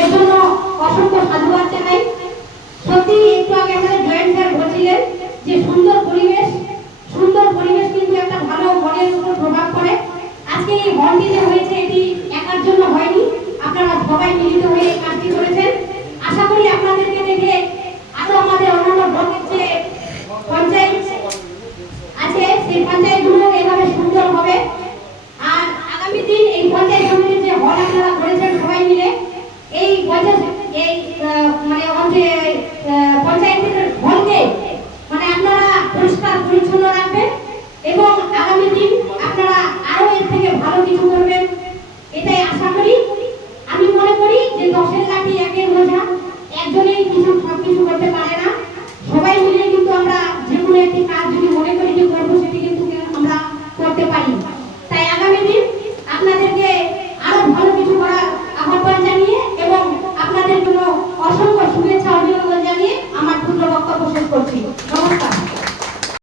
এর জন্য অসংখ্য সাধুবাদ জানাই। সত্যি একটু আগে আমাদের জয়েন্ট স্যার বলছিলেন যে সুন্দর পরিবেশ কিন্তু একটা ভালো মনের উপর প্রভাব পড়ে। আজকে এই হলটিতে হয়েছে, এটি একার জন্য হয়নি, আপনারা সবাই মিলিত হয়ে কাজটি করেছেন। আশা করি আপনাদেরকে দেখে আরো আমাদের অন্যান্য ব্লকের যে পঞ্চায়েত আছে সেই পঞ্চায়েতগুলো এভাবে সুন্দর হবে। আর আগামী দিন এই পঞ্চায়েত সমিতির যে হল আপনারা করেছেন সবাই মিলে, এই পঞ্চায়েতের হলকে আপনারা পরিষ্কার পরিচ্ছন্ন রাখবেন এবং আগামী দিন আপনারা আরো এর থেকে ভালো কিছু করবেন, এটাই আশা করি। আমি মনে করি যে 10-এর লাঠি 1-এর বোঝা, একজনেই সবকিছু করতে পারে না। সবাই মিলে কিন্তু আমরা যে কোনো একটি কাজ যদি মনে করি যে করবো, সেটি কিন্তু আমরা করতে পারি। তাই আগামী দিন আপনাদেরকে আরো ভালো কিছু করার আহ্বান জানিয়ে এবং আপনাদের জন্য অসংখ্য শুভেচ্ছা অভিনন্দন জানিয়ে আমার পূর্ণ বক্তব্য শেষ করছি।